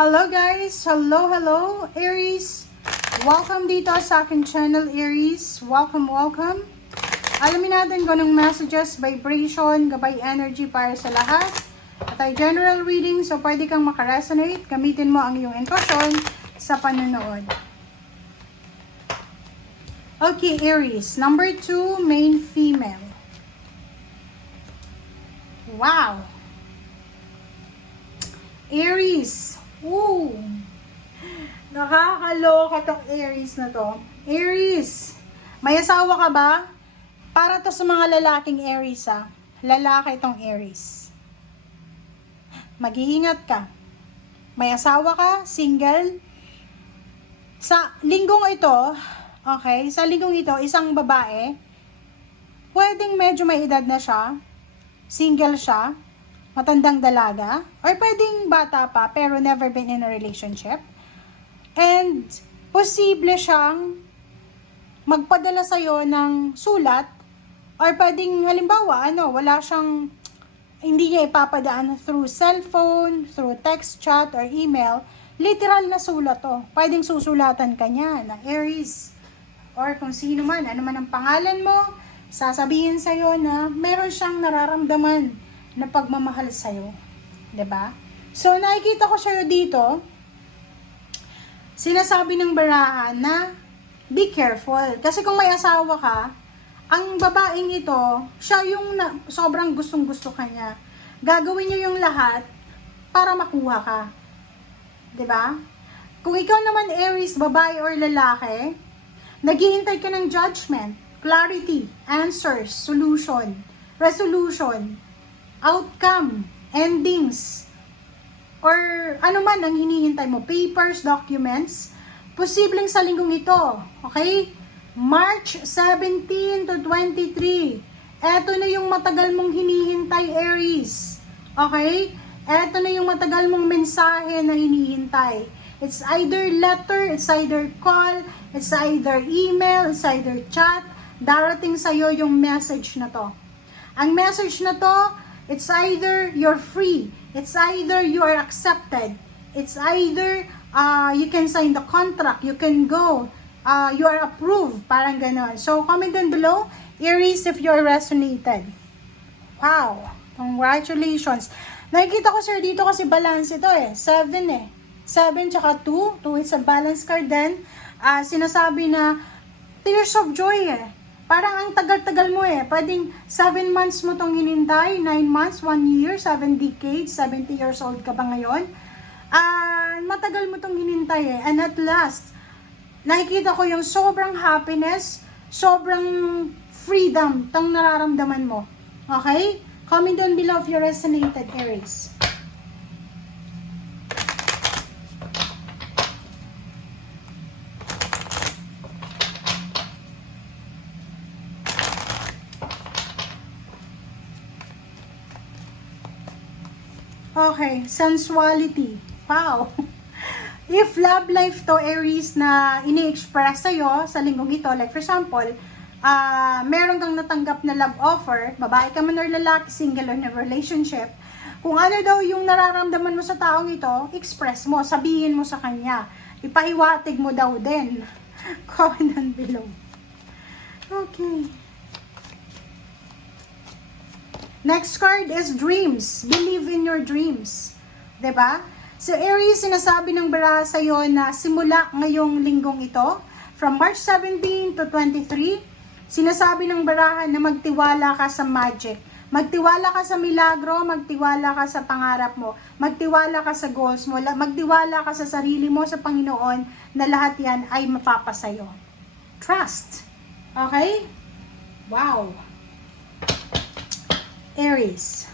Hello guys! Hello Aries! Welcome dito sa aking channel Aries. Welcome. Alamin natin kung anong messages, vibration, gabay energy para sa lahat. At ay general reading, so pwede kang makaresonate. Gamitin mo ang iyong intuition sa panonood. Okay, Aries. Number 2, main female. Wow! Aries. Ooh. Nakakaloka tong Aries na to. Aries. May asawa ka ba? Para to sa mga lalaking Aries ha. Lalaki itong Aries. Mag-iingat ka. May asawa ka? Single? Sa linggong ito, okay, sa linggong ito, isang babae, pwedeng medyo may edad na siya, single siya, matandang dalaga, or pwedeng bata pa pero never been in a relationship. And posible siyang magpadala sa'yo ng sulat, or pwedeng halimbawa, wala siyang, hindi niya ipapadaan through cellphone, through text chat, or email. Literal na sulat to. Pwedeng susulatan ka niya ng Aries. Or kung sino man, ano man ang pangalan mo, sasabihin sa'yo na meron siyang nararamdaman na pagmamahal sa'yo. 'Di ba? So, nakikita ko sa'yo dito, sinasabi ng barahan na be careful. Kasi kung may asawa ka, ang babaeng ito, siya yung sobrang gustong-gusto kanya. Gagawin niyo yung lahat para makuha ka. 'Di ba? Kung ikaw naman Aries, babae or lalaki, naghihintay ka ng judgment, clarity, answers, solution, resolution, outcome, endings, or ano man ang hinihintay mo, papers, documents, posibleng sa linggong ito, okay? March 17 to 23, eto na yung matagal mong hinihintay, Aries, okay? Eto na yung matagal mong mensahe na hinihintay. It's either letter, it's either call, it's either email, it's either chat, darating sa'yo yung message na to. Ang message na to, it's either you're free, it's either you are accepted, it's either you can sign the contract, you can go, you are approved, parang ganon. So, comment down below, Aries, if you're resonated. Wow! Congratulations! Nakikita ko sir dito kasi balance ito 7 7 tsaka 2 is a balance card din. Sinasabi na tears of joy Parang ang tagal-tagal mo Pwedeng 7 months mo tong hinintay, 9 months, 1 year, 7 decades, 70 years old ka ba ngayon? Matagal mo tong hinintay And at last, nakikita ko yung sobrang happiness, sobrang freedom tong nararamdaman mo. Okay? Comment down below if you resonated, Aries. Okay, sensuality. Wow. If love life to, Aries, na ini-express sa'yo sa linggong ito, like for example, meron kang natanggap na love offer, babae ka man or lalaki, single or in a relationship, kung ano daw yung nararamdaman mo sa taong ito, express mo, sabihin mo sa kanya. Ipahiwatig mo daw din. Comment down below. Okay. Next card is dreams. Believe in your dreams. 'Di ba? So Aries, sinasabi ng baraha sa iyo na simula ngayong linggong ito, from March 17 to 23, sinasabi ng baraha na magtiwala ka sa magic. Magtiwala ka sa milagro, magtiwala ka sa pangarap mo, magtiwala ka sa goals mo, magtiwala ka sa sarili mo, sa Panginoon, na lahat yan ay mapapasayo. Trust. Okay? Wow. Aries.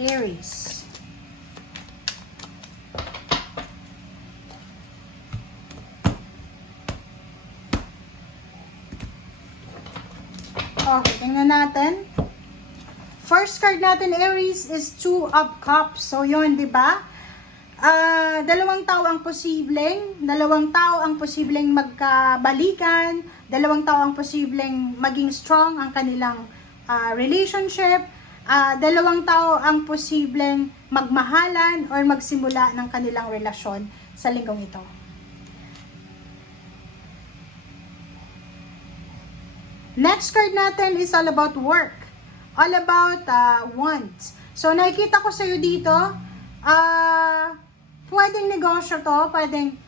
Aries. Okay, tingnan natin. First card natin, Aries, is 2 of Cups. So, yun, di ba? Dalawang tao ang posibleng magkabalikan, dalawang tao ang posibleng maging strong ang kanilang relationship, dalawang tao ang posibleng magmahalan or magsimula ng kanilang relasyon sa linggong ito. Next card natin is all about work. All about wants. So, nakikita ko sa iyo dito, pwedeng negosyo to, pwedeng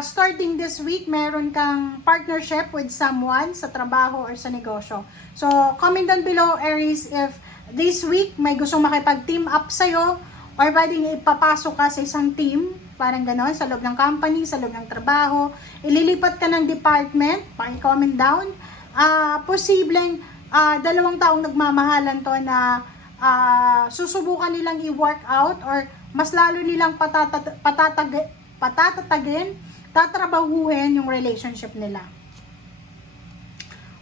starting this week, meron kang partnership with someone sa trabaho or sa negosyo. So, comment down below, Aries, if this week may gustong makipag-team up sa'yo or pwedeng ipapasok ka sa isang team, parang gano'n, sa loob ng company, sa loob ng trabaho, ililipat ka ng department, paki-comment down. Posibleng dalawang taong nagmamahalan to na susubukan nilang i-work out or mas lalo nilang patatatagin, tatrabahuhin yung relationship nila.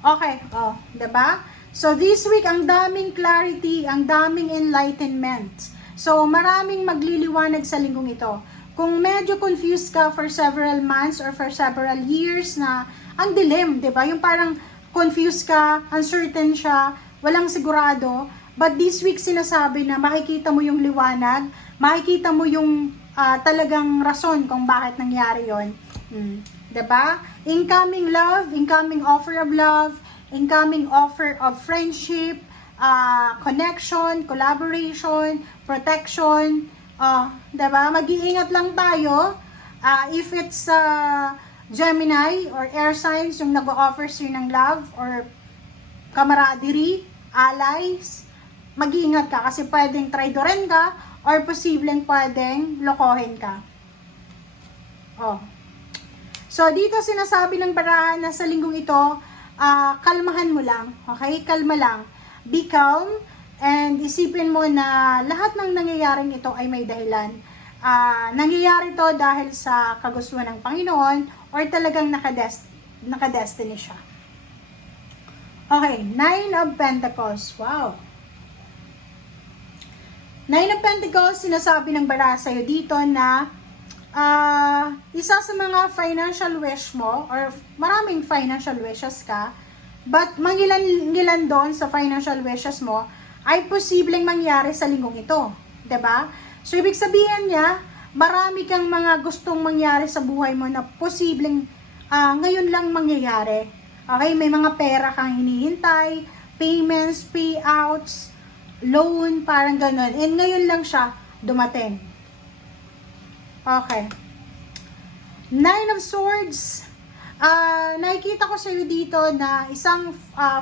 Okay, diba? So this week, ang daming clarity, ang daming enlightenment. So maraming magliliwanag sa linggong ito. Kung medyo confused ka for several months or for several years na ang dilim, diba? Yung parang confused ka, uncertain siya, walang sigurado. But this week sinasabi na makikita mo yung liwanag, makikita mo yung talagang rason kung bakit nangyari yon. Diba? Incoming love, incoming offer of love, incoming offer of friendship, connection, collaboration, protection. Diba? Mag-iingat lang tayo. If it's Gemini or air signs yung nag-offer sa'yo ng love or camaraderie, allies, mag-iingat ka kasi pwedeng traidorin ka or posibleng pwedeng lokohin ka. So, dito sinasabi ng barahan na sa linggong ito, kalmahan mo lang, okay? Kalma lang. Be calm and isipin mo na lahat ng nangyayaring ito ay may dahilan. Nangyayari to dahil sa kagustuhan ng Panginoon or talagang nakadestiny siya. Okay, Nine of Pentacles. Wow! Nine of Pentacles, sinasabi ng baraha sa'yo dito na isa sa mga financial wish mo or maraming financial wishes ka, but mangilan-ngilan doon sa financial wishes mo ay posibleng mangyari sa linggong ito. 'Di ba? So, ibig sabihin niya, marami kang mga gustong mangyari sa buhay mo na posibleng ngayon lang mangyayari. Okay? May mga pera kang hinihintay, payments, payouts, loan, parang ganun. And ngayon lang siya dumating. Okay. Nine of Swords. Nakikita ko sa iyo dito na isang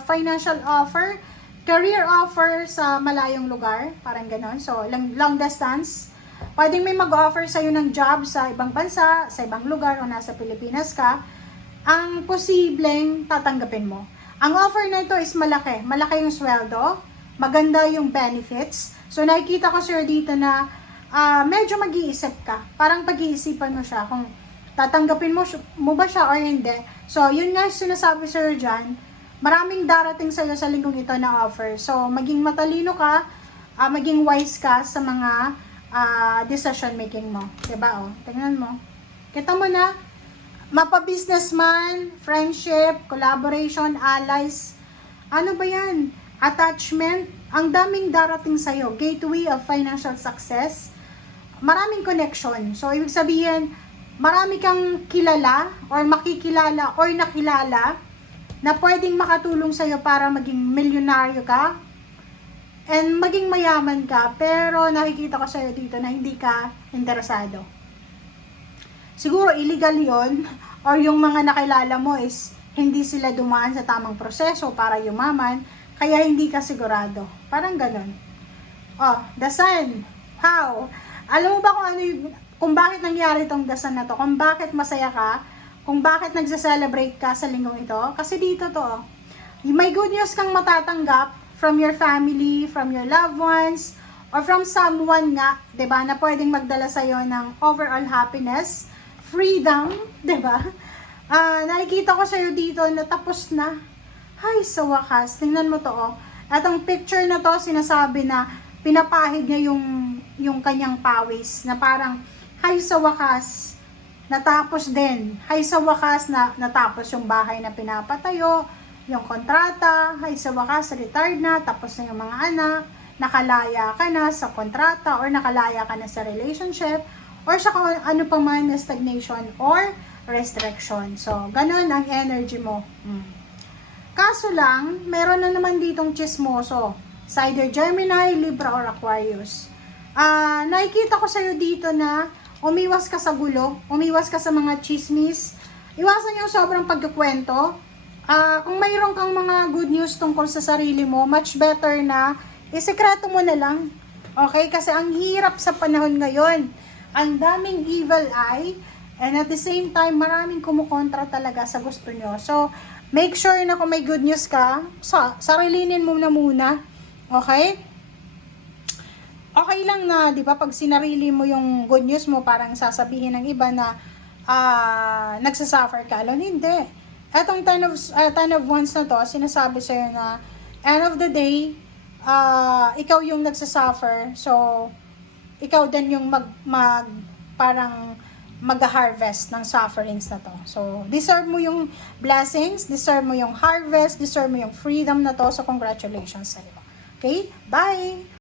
financial offer, career offer sa malayong lugar, parang ganon. So, long distance. Pwedeng may mag-offer sa iyo ng job sa ibang bansa, sa ibang lugar, o nasa Pilipinas ka. Ang posibleng tatanggapin mo. Ang offer na ito is malaki. Malaki yung sweldo, maganda yung benefits. So, nakikita ko sa iyo dito na medyo mag-iisip ka. Parang pag-iisipan mo siya kung tatanggapin mo ba siya or hindi. So, yun nga sinasabi sir dyan, maraming darating sa'yo sa linggong ito na offer. So, maging matalino ka, maging wise ka sa mga decision making mo. Diba? Tingnan mo. Kita mo na, mapa-businessman, friendship, collaboration, allies, ano ba yan? Attachment, ang daming darating sa'yo. Gateway of financial success, maraming connection. So, ibig sabihin, marami kang kilala or makikilala or nakilala na pwedeng makatulong sa'yo para maging milyonaryo ka and maging mayaman ka, pero nakikita ko sa'yo dito na hindi ka interesado. Siguro illegal yon or yung mga nakilala mo is hindi sila dumaan sa tamang proseso para yumaman, kaya hindi ka sigurado. Parang ganun. The Sun. How? Alam mo ba kung bakit nangyari itong The Sun na to? Kung bakit masaya ka? Kung bakit nagsa-celebrate ka sa linggong ito? Kasi dito to, may good news kang matatanggap from your family, from your loved ones, or from someone nga, 'di ba, na pwedeng magdala sa iyo ng overall happiness, freedom, 'di ba? Nakikita ko sa iyo dito na tapos na. Ay, sa wakas, tingnan mo to, Atong picture na to, sinasabi na pinapahid niya yung kanyang pawis, na parang hay sa wakas, natapos din. Hay sa wakas na natapos yung bahay na pinapatayo, yung kontrata, hay sa wakas retired na, tapos na yung mga anak, nakalaya ka na sa kontrata or nakalaya ka na sa relationship or sa kung ano pa man na stagnation or restriction. So, ganun ang energy mo. Kaso lang, meron na naman ditong chismoso. Sa either Gemini, Libra, or Aquarius. Nakikita ko sa'yo dito na umiwas ka sa gulo, umiwas ka sa mga chismis, iwasan yung sobrang pagkukwento. Kung mayroon kang mga good news tungkol sa sarili mo, much better na isekreto mo na lang. Okay? Kasi ang hirap sa panahon ngayon. Ang daming evil eye, and at the same time, maraming kumukontra talaga sa gusto nyo. So, make sure na kung may good news ka, sarilinin mo na muna. Okay? Okay lang na, di ba, pag sinarili mo yung good news mo, parang sasabihin ng iba na nagsasuffer ka alone. Hindi. Etong 10 of Wands na to, sinasabi sa'yo na end of the day, ikaw yung nagsasuffer. So, ikaw din yung parang mag-harvest ng sufferings na to. So, deserve mo yung blessings, deserve mo yung harvest, deserve mo yung freedom na to. So, congratulations sa'yo. Okay? Bye!